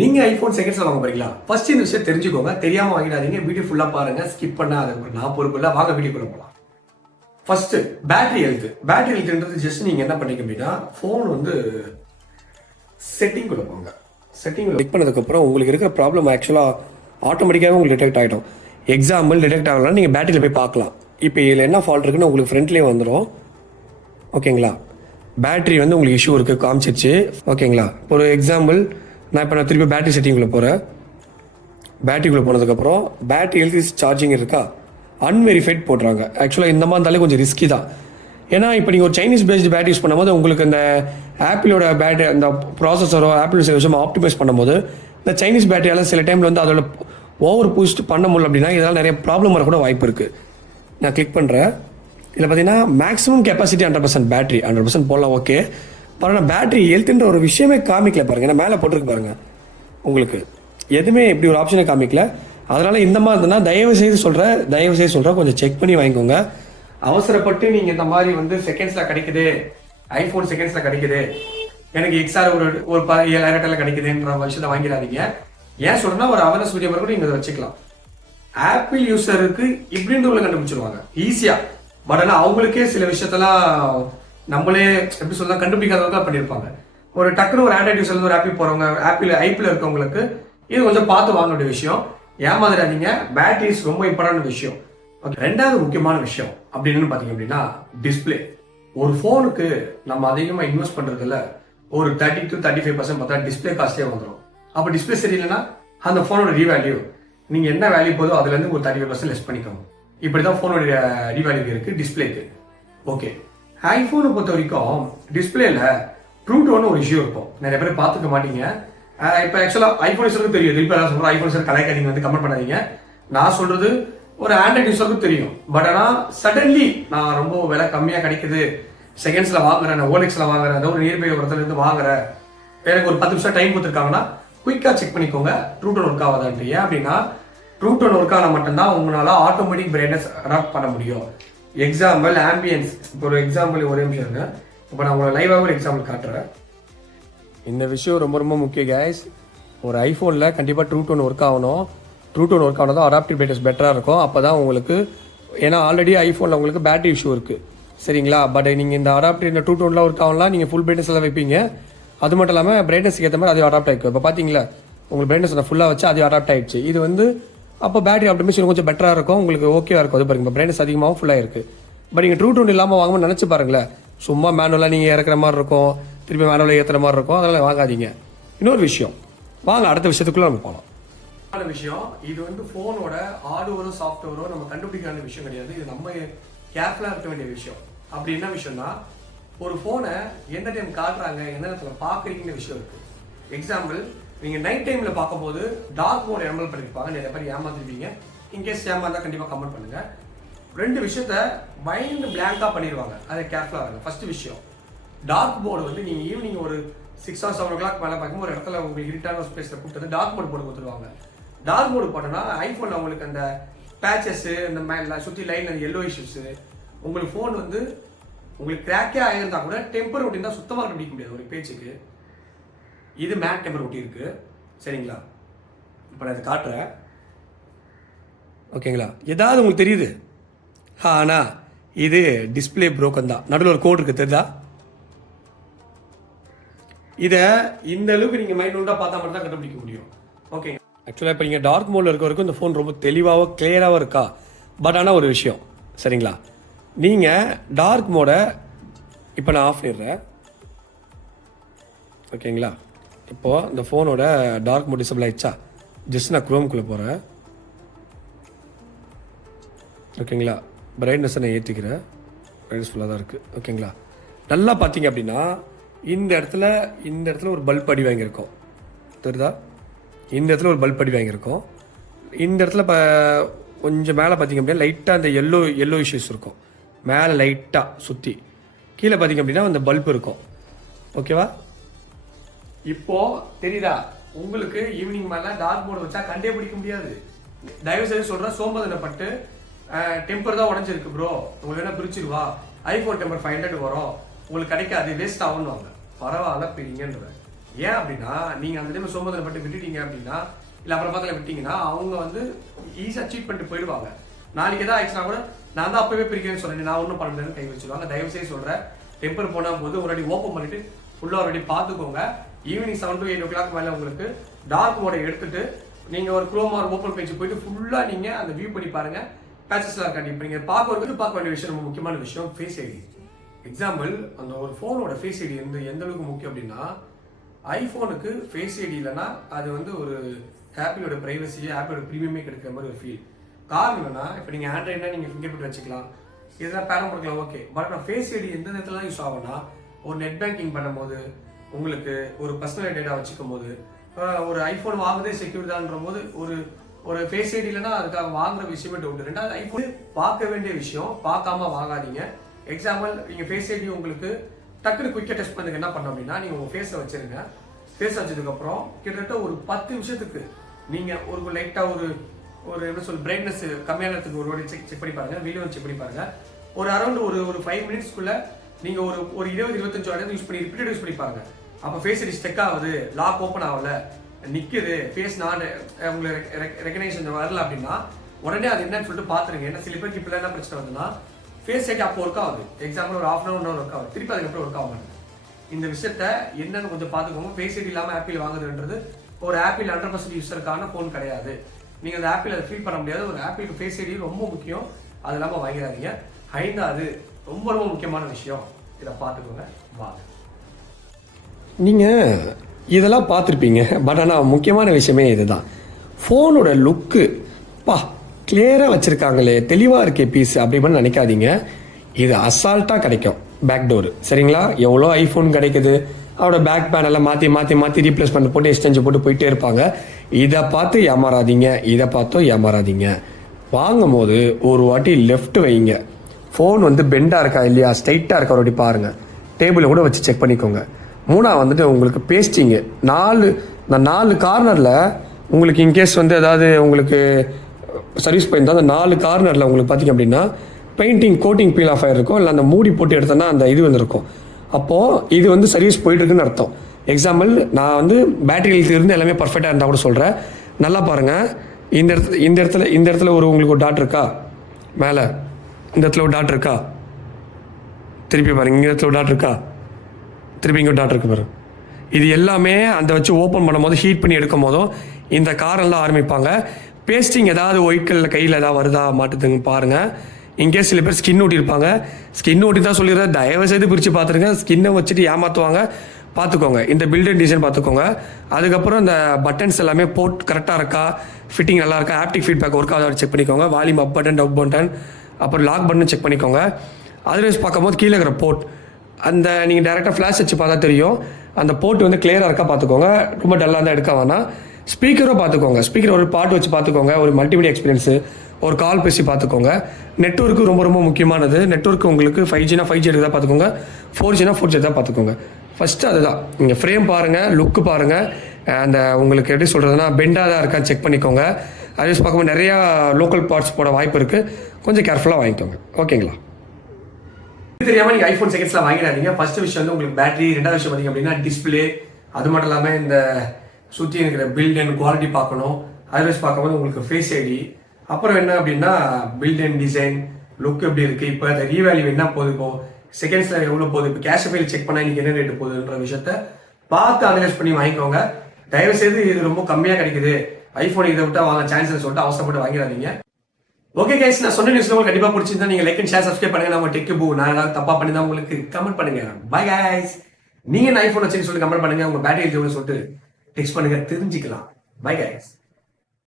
நீங்க ஐபோன் செகண்ட்ஸ்ல வாங்க போறீங்களா? ஃபர்ஸ்ட் இந்த விஷயம் தெரிஞ்சுக்கோங்க. தெரியாம வாங்கிடாதீங்க. வீடியோ ஃபுல்லா பாருங்க. ஸ்கிப் பண்ணா அதுக்கு நான் பொறுப்பு இல்ல. வாங்க வீடியோக்குள்ள போலாம். First battery health. பேட்டரி ஹெல்த்ன்றது ஜஸ்ட் நீங்க என்ன பண்ணீங்க அப்படின்னா ஃபோன் வந்து செட்டிங் குள்ள போங்க. செட்டிங் கிளிக் பண்ணதுக்கு அப்புறம் உங்களுக்கு இருக்கிற ப்ராப்ளம் ஆக்சுவலா ஆட்டோமேட்டிக்காவே உங்களுக்கு டிடெக்ட் ஆகிடும். எக்ஸாம்பிள் டிடெக்ட் ஆகலாம், நீங்க பேட்டரியில போய் பார்க்கலாம். இப்போ இதில் என்ன ஃபால்ட் இருக்குன்னு உங்களுக்கு ஃப்ரண்ட்லேயே வந்துடும். ஓகேங்களா? பேட்டரி வந்து உங்களுக்கு இஷ்யூ இருக்கு காமிச்சிருச்சு. ஓகேங்களா? ஒரு எக்ஸாம்பிள் நான் திருப்பி பேட்டரி செட்டிங்குள்ளே போகிறேன். பேட்டரிக்குள்ளே போனதுக்கப்புறம் பேட்டரி ஹெல்த் சார்ஜிங் இருக்கா, அன்வெரிஃபைட் போட்டுறாங்க. ஆக்சுவலாக இந்த மாதிரி இருந்தாலே கொஞ்சம் ரிஸ்கி தான். ஏன்னா இப்போ நீங்கள் ஒரு சைனீஸ் பேஸ்டு பேட்டரி யூஸ் பண்ணும்போது உங்களுக்கு இந்த ஆப்பிளோட பேட்டரி அந்த ப்ராசஸரோ ஆப்பிள் விஷயம் ஆப்டிமைஸ் பண்ணும்போது இந்த சைனீஸ் பேட்டரியால் சில டைமில் வந்து அதோட ஓவர் பூஸ்ட் பண்ண முடியல அப்படின்னா இதெல்லாம் நிறைய ப்ராப்ளம் வரக்கூட வாய்ப்பு இருக்குது. நான் கிளிக் பண்ணுறேன். இதில் பார்த்தீங்கன்னா மேக்ஸிமம் கெப்பாசிட்டி 100% பேட்டரி 100% போடலாம். ஓகே, பாருங்கள் பேட்டரி ஹெல்த்ன்ற ஒரு விஷயமே காமிக்கல பாருங்க. ஏன்னா மேலே போட்டிருக்கு பாருங்க, உங்களுக்கு எதுவுமே இப்படி ஒரு ஆப்ஷனை காமிக்கல. அதனால இந்த மாதிரி இருந்ததுன்னா தயவு செய்து சொல்கிறேன் கொஞ்சம் செக் பண்ணி வாங்கிக்கோங்க. அவசரப்பட்டு நீங்கள் இந்த மாதிரி வந்து செகண்ட்ஸில் கிடைக்குது, ஐஃபோன் செகண்ட்ஸில் கிடைக்குது, எனக்கு எக்ஸ்ஆர் ஒரு 7,000 கிடைக்குதுன்ற விஷயத்தை வாங்கிடாதீங்க. ஏன் சொல்றேன்னா ஒரு அவேர்னஸ் வீடியோ கூட நீங்கள் வச்சுக்கலாம். ஆப்பிள் யூசருக்கு இப்படின்ற உள்ள கண்டுபிடிச்சிருவாங்க ஈஸியா. பட் ஆனால் அவங்களுக்கே சில விஷயத்தெல்லாம் நம்மளே எப்படி சொல்ல கண்டுபிடிக்காதவங்க பண்ணியிருப்பாங்க. ஒரு டக்குனு ஒரு ஆண்ட்ராய்டு யூசர்ல ஒரு ஆப்பிள் போறவங்க, ஐபிள் இருக்கவங்களுக்கு இது கொஞ்சம் பார்த்து வாங்க வேண்டிய விஷயம். ஏமாதிராதீங்க. பேட்டரிஸ் ரொம்ப இம்பார்ட்டன்ட் விஷயம். ரெண்டாவது முக்கியமான விஷயம் அப்படின்னு பாத்தீங்க அப்படின்னா டிஸ்பிளே. ஒரு போனுக்கு நம்ம அதிகமா இன்வெஸ்ட் பண்றதுல ஒரு 30 to 35% பார்த்தா டிஸ்பிளே காஸ்டே வந்துடும். அப்ப டிஸ்பிளே சரியில்லைன்னா அந்த போனோட ரீவேல்யூ நீங்க என்ன வேல்யூ போதோ அதுல இருந்து ஒரு 35% லெஸ் பண்ணிக்கோங்க. இப்படிதான் போனோட ரீவேல்யூ இருக்கு டிஸ்பிளேக்கு. ஓகே, ஐபோனை பொறுத்த வரைக்கும் டிஸ்பிளேல ட்ரூ டோன் ஒரு இஷ்யூ இருக்கும். நிறைய பேர் பார்த்துக்க மாட்டீங்க. இப்போ ஆக்சுவலா ஐபோன் யூசருக்கு தெரியும். இப்போ நான் சொல்றேன் ஐபோன் யூசர் கலாய்க்காதீங்க, வந்து கமெண்ட் பண்ணாதீங்க. நான் சொல்றது ஒரு ஆண்ட்ராய்டு யூசருக்கு தெரியும். பட் ஆனால் சடன்லி நான் ரொம்ப விலை கம்மியா கிடைக்குது, செகண்ட்ஸ்ல வாங்குறேன், ஓலெக்ஸ்ல வாங்குறேன், ஏதோ ஒரு நியர்பை இடத்துல இருந்து வாங்குறேன், எனக்கு ஒரு 10 நிமிஷம் டைம் கொடுத்துருக்காங்கன்னா குயிக்கா செக் பண்ணிக்கோங்க ட்ரூ டோன் ஒர்க் ஆகாதான்ட்டு. ஏன் அப்படின்னா ட்ரூ டோன் ஒர்க் ஆனால் மட்டும்தான் உங்களால ஆட்டோமேட்டிக் பிரைட்னஸ் அடாப்ட் பண்ண முடியும். Example ambience. இப்போ ஒரு எக்ஸாம்பிள் ஒரே நிமிஷம் இருங்க. இப்போ நான் உங்களுக்கு லைவாக ஒரு எக்ஸாம்பிள் காட்டுறேன். இந்த விஷயம் ரொம்ப ரொம்ப முக்கியம் கைஸ். ஒரு ஐஃபோனில் கண்டிப்பாக ட்ரூ டோன் ஒர்க் ஆகணும். ட்ரூ டோன் ஒர்க் ஆனதும் அடாப்டிவ் பிரைட்னஸ் பெட்டராக இருக்கும். அப்போ தான் உங்களுக்கு, ஏன்னா ஆல்ரெடி ஐஃபோனில் உங்களுக்கு பேட்டரி இஷ்யூ இருக்குது சரிங்களா. பட் நீங்கள் இந்த அடாப்டிவ் இந்த ட்ரூ டோனில் ஒர்க் ஆகலாம், நீங்கள் ஃபுல் பிரைட்னஸ் எல்லாம் வைப்பீங்க. அது மட்டும் இல்லாமல் பிரைட்னஸ்க்கு ஏற்ற மாதிரி அது அடாப்ட் ஆகிக்கும். இப்போ பார்த்தீங்களா உங்களுக்கு பிரைட்னஸ் ஃபுல்லாக வச்சு அது அடாப்ட் ஆகிடுச்சு. இது வந்து அப்போ பேட்டரி ஆப்டிமைசேஷன் கொஞ்சம் பெட்டராக இருக்கும், உங்களுக்கு ஓகேவா இருக்கும். அது பாருங்க, இப்போ பிரைட்னஸ் அதிகமாகவும் ஃபுல்லாக இருக்குது. பட் நீங்கள் ட்ரூ டோன் இல்லாமல் வாங்கணும்னு நினச்சி பாருங்களேன், சும்மா மேனுவலாக நீங்கள் இறக்குற மாதிரி இருக்கும், திருப்பி மேனுவலாக ஏற்றுற மாதிரி இருக்கும். அதனால் வாங்காதீங்க. இன்னொரு விஷயம், வாங்க அடுத்த விஷயத்துக்குள்ளே நம்ம போகலாம். விஷயம் இது வந்து ஃபோனோட ஹார்ட்வேரோ சாஃப்ட்வேரோ நம்ம கண்டுபிடிக்காத விஷயம் கிடையாது. இது நம்ம கேர்ஃபுல்லாக இருக்க வேண்டிய விஷயம். அப்படி என்ன விஷயம்னா, ஒரு ஃபோனை எந்த டைம் காட்டுறாங்க, எந்த நேரத்தில் பார்க்குறீங்கன்னு விஷயம் இருக்கு. எக்ஸாம்பிள், நீங்கள் நைட் டைமில் பார்க்கும்போது டார்க் மோட் எம்எல் பண்ணியிருப்பாங்க, நிறைய பேர் ஏமாந்துருப்பீங்க. இன்கேஸ் ஏமாந்தா கண்டிப்பாக கமெண்ட் பண்ணுங்க. ரெண்டு விஷயத்த மைண்ட் பிளாங்காக பண்ணிடுவாங்க, அதை கேர்ஃபுல்லாக இருங்க. ஃபர்ஸ்ட் விஷயம், டார்க் மோடு வந்து நீங்கள் ஈவினிங் ஒரு 6 or 7 o'clock மேலே பார்க்கும்போது ஒரு இடத்துல உங்களுக்கு இருட்டான ஸ்பேஸில் கூப்பிட்டு டார்க் மோட் போட்டு கொடுத்துருவாங்க. டார்க் மோடு போட்டோன்னா ஐஃபோனில் உங்களுக்கு அந்த பேச்சஸ்ஸு, இந்த சுற்றி லைன் அந்த எல்லோ இஷ்யூஸு, உங்களுக்கு ஃபோன் வந்து உங்களுக்கு கிராக்கே ஆகியிருந்தா கூட டெம்பர் ஒட்டி தான் சுத்தமாக கண்டுபிடிக்க முடியாது ஒரு பேச்சுக்கு. இது மேட் டெம்பர் ஒட்டி இருக்கு சரிங்களா. இப்போ நான் இதை காட்டுறேன். ஓகேங்களா, ஏதாவது உங்களுக்கு தெரியுது? ஆனால் இது டிஸ்பிளே புரோக்கன் தான். நடுவில் ஒரு கோடு இருக்கு, தெரியுதா? இதை இந்த அளவுக்கு நீங்கள் மைண்ட் உண்டா பார்த்தா மட்டும் தான் கண்டுபிடிக்க முடியும். ஓகே, ஆக்சுவலாக இப்போ நீங்கள் டார்க் மோடில் இருக்க வரைக்கும் இந்த ஃபோன் ரொம்ப தெளிவாக கிளியராகவும் இருக்கா. பட் ஆனால் ஒரு விஷயம் சரிங்களா, நீங்கள் டார்க் மோடை இப்போ நான் ஆஃப் பண்ணிடுறேன். ஓகேங்களா, இப்போது இந்த ஃபோனோட டார்க் மோட் டிசபிள் ஆயிடுச்சா. ஜஸ்ட் நான் குரோம்குள்ளே போகிறேன். ஓகேங்களா, பிரைட்னஸை நான் ஏற்றிக்கிறேன். பிரைட்னஸ் ஃபுல்லாக தான் இருக்குது. ஓகேங்களா, நல்லா பார்த்தீங்க அப்படின்னா இந்த இடத்துல ஒரு பல்ப் அடி வாங்கியிருக்கோம், தெரியுதா? இந்த இடத்துல ஒரு பல்ப் அடி வாங்கியிருக்கோம். இந்த இடத்துல கொஞ்சம் மேலே பார்த்தீங்க அப்படின்னா லைட்டாக அந்த எல்லோ இஷ்யூஸ் இருக்கும். மேலே லைட்டாக சுற்றி கீழே பார்த்தீங்க அப்படின்னா அந்த பல்ப் இருக்கும். ஓகேவா? இப்போ தெரியுதா உங்களுக்கு? ஈவினிங் மேலே டார்க் மோட் வச்சா கண்டே பிடிக்க முடியாது. தயவு செய்து சொல்கிறேன், சோம்பதினப்பட்டு டெம்பர் தான் உடஞ்சிருக்கு ப்ரோ, உங்களுக்கு வேணா பிரிச்சிருவா, ஐஃபோன் டெம்பர் 500 வரும், உங்களுக்கு கிடைக்காது, வேஸ்ட் ஆகும்னு வாங்க. பரவாயில்ல பிரிங்கன்ற. ஏன் அப்படின்னா நீங்க அந்த டைம் சோம்பேறிப்பட்டு விட்டுட்டீங்க அப்படின்னா, இல்ல அப்புறம் பக்கத்துல விட்டீங்கன்னா அவங்க வந்து ஈஸியா சீட் பண்ணிட்டு போயிடுவாங்க. நாளைக்கு ஏதாவது ஆயிடுச்சுன்னா கூட நான் தான் அப்பவே பிரிக்கிறேன்னு சொன்னேன், நான் ஒன்றும் பண்ண முடியாதுன்னு கை வச்சுருவாங்க. தயவு செய்து சொல்றேன், டெம்பர் போனா போது ஒரு வாட்டி ஓப்பன் பண்ணிட்டு ஃபுல்லா ஒரு வாட்டி பார்த்துக்கோங்க. ஈவினிங் 7 to 8 o'clock மேல உங்களுக்கு டார்க் மோட எடுத்துட்டு நீங்க ஒரு குரோம் ஆர் ஓப்பன் பேஜ் போயிட்டு ஃபுல்லா நீங்க அந்த வியூ பண்ணி பாருங்க. பேச்சஸ்லாம் இருக்காது. இப்போ நீங்க பார்க்க வேண்டிய விஷயம், ரொம்ப முக்கியமான விஷயம், ஃபேஸ் ஐடி. எக்ஸாம்பிள், அந்த ஒரு ஃபோனோட ஃபேஸ் ஐடி வந்து எந்த அளவுக்கு முக்கியம் அப்படின்னா, ஐஃபோனுக்கு ஃபேஸ் ஐடி இல்லைன்னா அது வந்து ஒரு ஆப்பிளோட பிரைவசி, ஆப்பிளோட ப்ரீமியமே கிடைக்கிற மாதிரி ஒரு ஃபீல். காரணம் என்னன்னா, இப்போ நீங்க ஆண்ட்ராய்ட்னா நீங்க ஃபிங்கர் பிரிண்ட் வச்சுக்கலாம், இதெல்லாம் பேரம் கொடுக்கலாம், ஓகே. பட் ஃபேஸ் ஐடி எந்த நேரத்துல யூஸ் ஆகும்னா, ஒரு நெட் பேங்கிங் பண்ணும்போது, உங்களுக்கு ஒரு பர்சனல் டேட்டா வச்சுக்கும் போது, ஒரு ஐஃபோன் வாங்குறதே செக்யூர் தான்ற போது ஒரு ஃபேஸ் ஐடி இல்லைன்னா அதுக்காக வாங்குற விஷயமே டவுட். ரெண்டாவது, ஐஃபோன் பார்க்க வேண்டிய விஷயம், பார்க்காம வாங்காதீங்க. எக்ஸாம்பிள், நீங்க ஃபேஸ் ஐடி உங்களுக்கு டக்குனு குயிக்கா டெஸ்ட் பண்ணுங்க. என்ன பண்ண அப்படின்னா, நீங்க உங்க ஃபேஸை வச்சிருங்க. ஃபேஸ் வச்சதுக்கு அப்புறம் கிட்டத்தட்ட ஒரு 10 நிமிஷத்துக்கு நீங்க ஒரு லைட்டா ஒரு என்ன சொல்ல பிரைட்னஸ் கம்மியானதுக்கு ஒரு வாட்டி செக் பண்ணி பாருங்க. வீடியோ செக் பண்ணி பாருங்க. ஒரு அரௌண்ட் ஒரு 5 மினிட்ஸ்க்குள்ள நீங்க ஒரு 20-25 வாட்டி யூஸ் பண்ணி ரிப்பீட் யூஸ் பண்ணி பாருங்க. அப்ப ஃபேஸ் ஐடி ஸ்டெக் ஆகுது, லாக் ஓப்பன் ஆகல, நிக்குது, ஃபேஸ் நான் உங்களுக்கு ரெகனைசேஷன் வரல அப்படின்னா உடனே அது என்னன்னு சொல்லிட்டு பாத்துருங்க. ஏன்னா சில பேருக்கு இப்ப என்ன பிரச்சனை வருதுன்னா, ஃபேஸ் ஐடி அப்போ ஒர்க் ஆகுது, எக்ஸாம்பிள் ஒரு 1/2 hour ஒர்க் ஆகுது, திருப்பி அதுக்கப்புறம் ஒர்க் ஆகும். இந்த விஷயத்த என்னன்னு கொஞ்சம் பாத்துக்கோங்க. ஃபேஸ் ஐடி இல்லாம ஆப்பிள் வாங்குறதுன்றது ஒரு ஆப்பிள் 100% யூஸருக்கான போன் கிடையாது. நீங்க அந்த ஆப்பிள் அதை ஃபீல் பண்ண முடியாது. ஒரு ஆப்பிளுக்கு ஃபேஸ் ஐடி ரொம்ப முக்கியம், அது இல்லாம வாங்கிடாதீங்க. ஐந்தாவது ரொம்ப ரொம்ப முக்கியமான விஷயம், இதை பார்த்துக்கோங்க. வாங்க, நீங்கள் இதெல்லாம் பார்த்துருப்பீங்க, பட் ஆனால் முக்கியமான விஷயமே இதுதான். ஃபோனோட லுக்கு பா கிளியராக வச்சுருக்காங்களே, தெளிவாக இருக்கே பீஸ் அப்படின்னு நினைக்காதீங்க. இது அசால்ட்டாக கிடைக்கும் பேக் டோரு, சரிங்களா? எவ்வளோ ஐஃபோன் கிடைக்குது, அவரோட பேக் பேனெல்லாம் மாற்றி ரீப்ளேஸ்மெண்ட் போட்டு எக்ஸ்சேஞ்ச் போட்டு போயிட்டே இருப்பாங்க. இதை பார்த்து ஏமாறாதீங்க, இதை பார்த்தும் ஏமாறாதீங்க. வாங்கும் போது ஒரு வாட்டி லெஃப்ட் வைங்க. ஃபோன் வந்து பெண்டாக இருக்கா இல்லையா, ஸ்ட்ரைட்டாக இருக்கா ஒரு வாட்டி பாருங்கள். டேபிளில் கூட வச்சு செக் பண்ணிக்கோங்க. மூணாவது வந்துட்டு உங்களுக்கு பேஸ்டிங்கு, இந்த 4 கார்னரில் உங்களுக்கு இன்கேஸ் வந்து ஏதாவது உங்களுக்கு சர்வீஸ் போயிருந்தால் அந்த 4 கார்னரில் உங்களுக்கு பார்த்திங்க அப்படின்னா பெயிண்டிங் கோட்டிங் பீல் ஆஃப் ஆகிருக்கும், இல்லை அந்த மூடி போட்டு எடுத்தோன்னா அந்த இது வந்துருக்கும். அப்போது இது வந்து சர்வீஸ் போயிட்டுருக்குன்னு அர்த்தம். எக்ஸாம்பிள், நான் வந்து பேட்டரியில் இருந்து எல்லாமே பர்ஃபெக்டாக இருந்தால் கூட சொல்கிறேன். நல்லா பாருங்கள், இந்த இடத்துல உங்களுக்கு ஒரு டாட் இருக்கா, மேலே இந்த இடத்துல ஒரு டாட் இருக்கா, திருப்பி பாருங்கள், இந்த இடத்துல ஒரு டாட் இருக்கா, திருப்பி இங்கே டாட் இருக்கு பாரு. இது எல்லாமே அந்த வச்சு ஓப்பன் பண்ணும் போது ஹீட் பண்ணி எடுக்கும் போதும் இந்த காரெல்லாம் ஆரம்பிப்பாங்க. பேஸ்டிங் ஏதாவது ஒயிட் கலர் கையில் ஏதாவது வருதா மாட்டுதுங்க பாருங்கள். இங்கே சில பேர் ஸ்கின் ஓட்டியிருப்பாங்க, ஸ்கின் ஓட்டி தான் சொல்லிடுறேன், தயவு செய்து பிரித்து பார்த்துருங்க. ஸ்கின்னை வச்சுட்டு ஏமாற்றுவாங்க, பார்த்துக்கோங்க. இந்த பில்டர் டிசைன் பார்த்துக்கோங்க. அதுக்கப்புறம் இந்த பட்டன்ஸ் எல்லாமே போட் கரெக்டாக இருக்கா, ஃபிட்டிங் நல்லா இருக்கா, ஆப்டிக் ஃபீட்பேக் ஒர்க் ஆகுது செக் பண்ணிக்கோங்க. Volume up button, down button, அப்புறம் லாக் பட்டன் செக் பண்ணிக்கோங்க. அதர்வைஸ் பார்க்கும்போது கீழே இருக்கிற போர்ட், அந்த நீங்கள் டேரெக்டாக ஃப்ளாஷ் வச்சு பார்த்தா தெரியும், அந்த போர்ட் வந்து கிளியராக இருக்கா பார்த்துக்கோங்க. ரொம்ப டல்லாக இருந்தால் எடுக்க வேணாம். ஸ்பீக்கரும் பார்த்துக்கோங்க, ஸ்பீக்கர் ஒரு பாட்டு வச்சு பார்த்துக்கோங்க. ஒரு மல்டிமீடியா எக்ஸ்பீரியன்ஸு, ஒரு கால் பேசி பார்த்துக்கோங்க. நெட்வொர்க்கு ரொம்ப ரொம்ப முக்கியமானது. நெட்வொர்க் உங்களுக்கு 5Gனா 5G எடுக்கிறதா பார்த்துக்கோங்க, 4Gனா 4G தான் பார்த்துக்கோங்க. ஃபஸ்ட்டு அதுதான். நீங்கள் ஃப்ரேம் பாருங்கள், லுக்கு பாருங்கள், அந்த உங்களுக்கு எப்படி சொல்கிறதுனா பெண்டாக தான் இருக்கா செக் பண்ணிக்கோங்க. அதே பார்க்கும்போது நிறையா லோக்கல் பார்ட்ஸ் போட வாய்ப்பு இருக்குது, கொஞ்சம் கேர்ஃபுல்லாக வாங்கிக்கோங்க. ஓகேங்களா? தெரியாம நீங்க ஐபோன் செகண்ட்ஸ்ல வாங்கிடாதீங்க. ஃபர்ஸ்ட் விஷயம் வந்து உங்களுக்கு பேட்டரி, ரெண்டாவது விஷயம் பாத்தீங்க அப்படின்னா டிஸ்பிளே, அது மட்டும் இல்லாம இந்த சுத்தி இருக்கிற பில்ட் அண்ட் குவாலிட்டி பார்க்கணும். அதர்வைஸ் பார்க்கும்போது உங்களுக்கு ஃபேஸ் ஐடி, அப்புறம் என்ன அப்படின்னா பில்ட் அண்ட் டிசைன், லுக் எப்படி இருக்கு, இப்போ அந்த ரீவேல்யூ என்ன போகுது, இப்போ செகண்ட்ஸ்ல எவ்வளவு போகுது, இப்போ கேஷ் ஃபைல் செக் பண்ணா இன்னைக்கு என்ன ரேட்டு போகுதுன்ற விஷயத்த பார்த்து அனலைஸ் பண்ணி வாங்கிக்கோங்க. தயவு செய்து இது ரொம்ப கம்மியா கிடைக்குது, ஐபோன் இதை விட்டா வாங்க சான்ஸ் சொல்லிட்டு அவசரப்பட்டு வாங்கிடாதீங்க. ஓகே கைஸ், நான் சொன்ன நியூஸ் உங்களுக்கு கண்டிப்பா பிடிச்சிருந்தா நீங்க லைக் அண்ட் ஷேர் சப்ஸ்கிரைப் பண்ணுங்க. நம்ம டெக் பூ, நான் ஏதாவது தப்பா பண்ணி தான் உங்களுக்கு கமெண்ட் பண்ணுங்க. Bye guys. நீங்க ஐபோன் வச்சுன்னு சொல்லி கமெண்ட் பண்ணுங்க, உங்க பேட்டரி எவ்வளவு சொல்லிட்டு டெக்ஸ்ட் பண்ணுங்க, தெரிஞ்சுக்கலாம். Bye guys.